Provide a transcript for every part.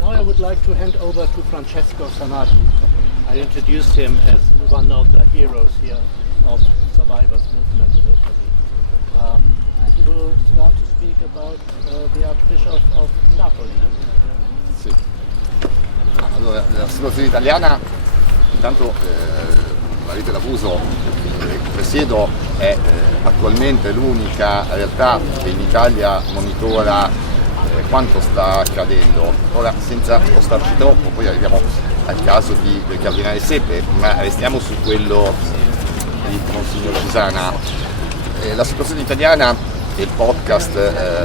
Now I would like to hand over to Francesco Sanati. I introduced him as one of the heroes here of survivors movement in Italy. And he will start to speak about the Archbishop of Napoli. Sì. Allora, la situazione italiana, intanto Marito D'Abuso, che presiedo, è attualmente l'unica realtà che in Italia monitora quanto sta accadendo. Ora, senza spostarci troppo, poi arriviamo al caso del Cardinale Sepe, ma restiamo su quello di Monsignor Gisana. La situazione italiana e il podcast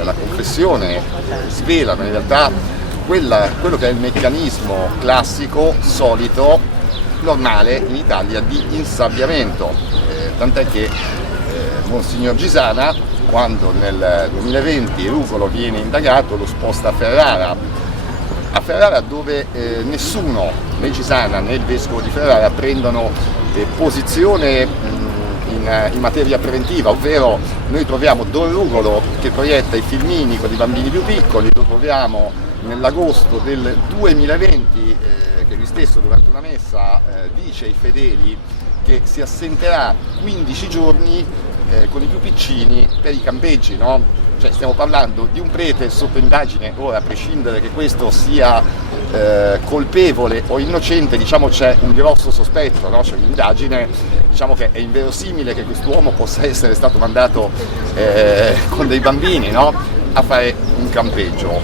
La Confessione svelano in realtà quello che è il meccanismo classico, solito, normale in Italia di insabbiamento, tant'è che Monsignor Gisana, quando nel 2020 Rugolo viene indagato, lo sposta a Ferrara dove nessuno, né Gisana né il Vescovo di Ferrara, prendono posizione in materia preventiva, ovvero noi troviamo Don Rugolo che proietta i filmini con i bambini più piccoli, lo troviamo nell'agosto del 2020 che lui stesso durante una messa dice ai fedeli che si assenterà 15 giorni con i più piccini per i campeggi, no? Cioè stiamo parlando di un prete sotto indagine. Ora, a prescindere che questo sia colpevole o innocente, diciamo c'è un grosso sospetto, no? C'è un'indagine, diciamo che è inverosimile che quest'uomo possa essere stato mandato con dei bambini, no? A fare un campeggio.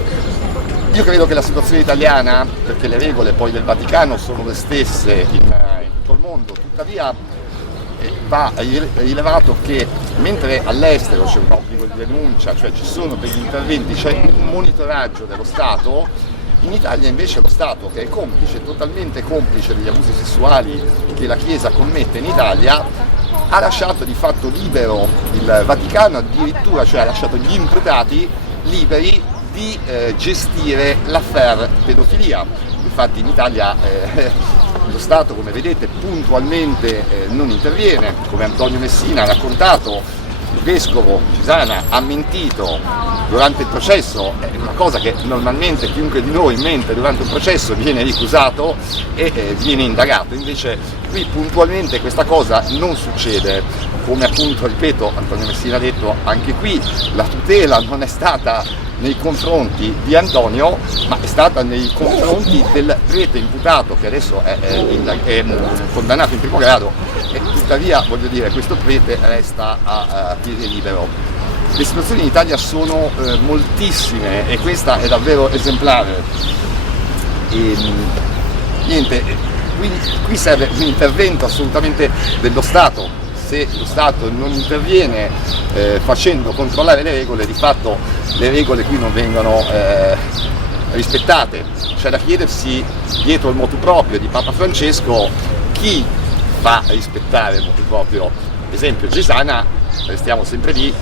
Io credo che la situazione italiana, perché le regole poi del Vaticano sono le stesse in tutto il mondo, tuttavia va rilevato che mentre all'estero c'è un obbligo di denuncia, cioè ci sono degli interventi, c'è un monitoraggio dello Stato, in Italia invece lo Stato, che è complice, totalmente complice degli abusi sessuali che la Chiesa commette in Italia, ha lasciato di fatto libero il Vaticano, addirittura, cioè ha lasciato gli imputati liberi di gestire l'affaire pedofilia. Infatti in Italia lo Stato, come vedete, puntualmente non interviene, come Antonio Messina ha raccontato. Il Vescovo Gisana ha mentito durante il processo, è una cosa che normalmente chiunque di noi mente durante un processo viene ricusato e viene indagato, invece qui puntualmente questa cosa non succede, come appunto, ripeto, Antonio Messina ha detto, anche qui la tutela non è stata nei confronti di Antonio, ma è stata nei confronti del prete imputato, che adesso è condannato in primo grado, e tuttavia, voglio dire, questo prete resta a piede libero. Le situazioni in Italia sono moltissime e questa è davvero esemplare. E, niente, qui serve un intervento assolutamente dello Stato. Se lo Stato non interviene facendo controllare le regole, di fatto le regole qui non vengono rispettate. C'è da chiedersi, dietro il motu proprio di Papa Francesco, chi fa rispettare il motu proprio. Ad esempio Gisana, restiamo sempre lì,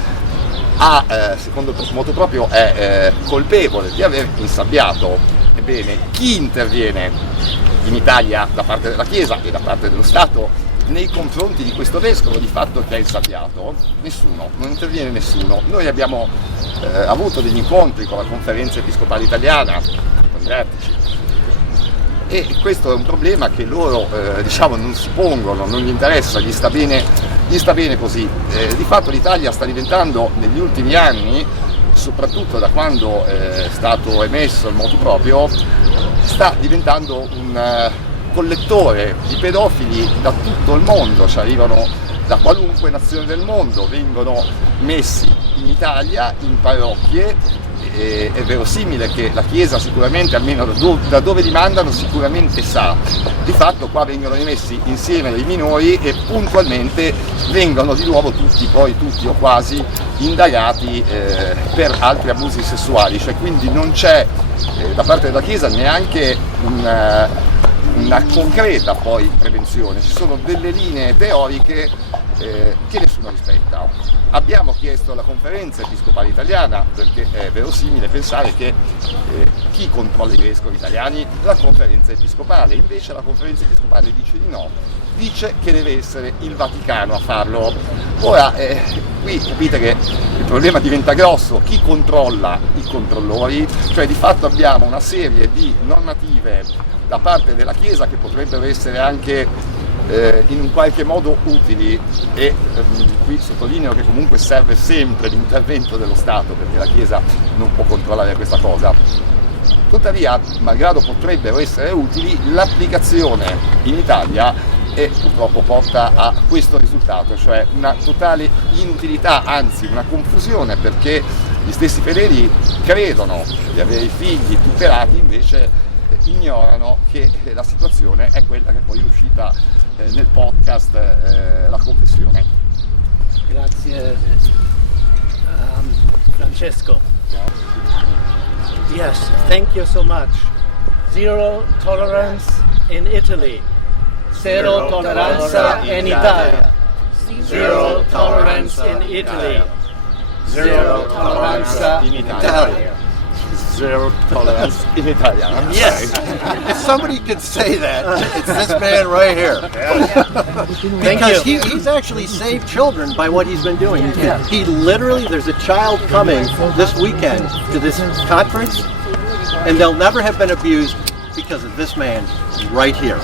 secondo il motu proprio è colpevole di aver insabbiato. Ebbene, chi interviene in Italia da parte della Chiesa e da parte dello Stato nei confronti di questo vescovo di fatto che è insabbiato? Nessuno, non interviene nessuno. Noi abbiamo avuto degli incontri con la Conferenza Episcopale Italiana, con i vertici, e questo è un problema che loro diciamo non si pongono, non gli interessa, gli sta bene così. Di fatto l'Italia sta diventando negli ultimi anni, soprattutto da quando è stato emesso il motu proprio, sta diventando un collettore di pedofili da tutto il mondo, cioè arrivano da qualunque nazione del mondo, vengono messi in Italia, in parrocchie, e è verosimile che la Chiesa sicuramente, almeno da dove li mandano, sicuramente sa. Di fatto qua vengono rimessi insieme ai minori e puntualmente vengono di nuovo tutti o quasi indagati per altri abusi sessuali, cioè quindi non c'è da parte della Chiesa neanche una concreta poi prevenzione, ci sono delle linee teoriche che nessuno rispetta. Abbiamo chiesto alla Conferenza Episcopale Italiana, perché è verosimile pensare che chi controlla i vescovi italiani? La Conferenza Episcopale. Invece la Conferenza Episcopale dice di no, dice che deve essere il Vaticano a farlo. Ora, qui capite che il problema diventa grosso: chi controlla i controllori? Cioè di fatto abbiamo una serie di normative da parte della Chiesa che potrebbero essere anche in un qualche modo utili, e qui sottolineo che comunque serve sempre l'intervento dello Stato, perché la Chiesa non può controllare questa cosa. Tuttavia, malgrado potrebbero essere utili, l'applicazione in Italia purtroppo porta a questo risultato, cioè una totale inutilità, anzi una confusione, perché gli stessi fedeli credono di avere i figli tutelati, invece ignorano che la situazione è quella che poi è uscita nel podcast La Confessione. Grazie, Francesco. Yes, thank you so much. Zero tolerance in Italy. Zero tolleranza in Italia. Zero tolerance in Italy. Zero tolleranza in Italia. Zero tolerance in Italia. Yes, if somebody could say that, it's this man right here. Because he's actually saved children by what he's been doing. He literally, there's a child coming this weekend to this conference, and they'll never have been abused because of this man right here.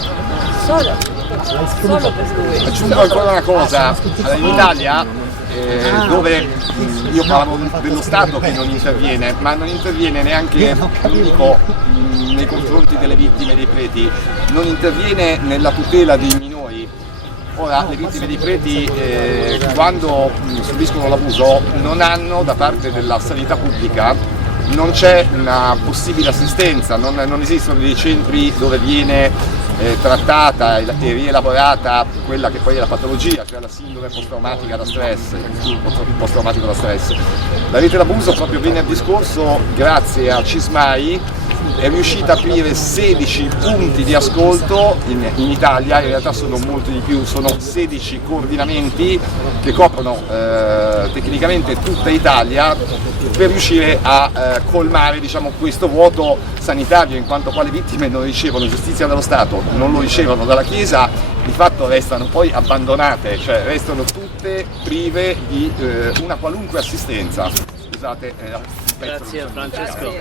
Aggiungo ancora una cosa: in Italia, dove io parlavo dello Stato che non interviene, ma non interviene neanche, dico, nei confronti delle vittime dei preti, non interviene nella tutela dei minori. Ora, le vittime dei preti quando subiscono l'abuso non hanno, da parte della sanità pubblica, non c'è una possibile assistenza, non esistono dei centri dove viene trattata e rielaborata quella che poi è la patologia, cioè la sindrome post-traumatica da stress, il disturbo post-traumatico da stress. La rete d'abuso, proprio venerdì scorso, grazie a CISMAI, è riuscita a aprire 16 punti di ascolto in Italia, in realtà sono molti di più, sono 16 coordinamenti che coprono tecnicamente tutta Italia, per riuscire a colmare, diciamo, questo vuoto sanitario, in quanto qua le vittime non ricevono giustizia dallo Stato, non lo ricevono dalla Chiesa, di fatto restano poi abbandonate, cioè restano tutte prive di una qualunque assistenza. Scusate, Grazie Francesco.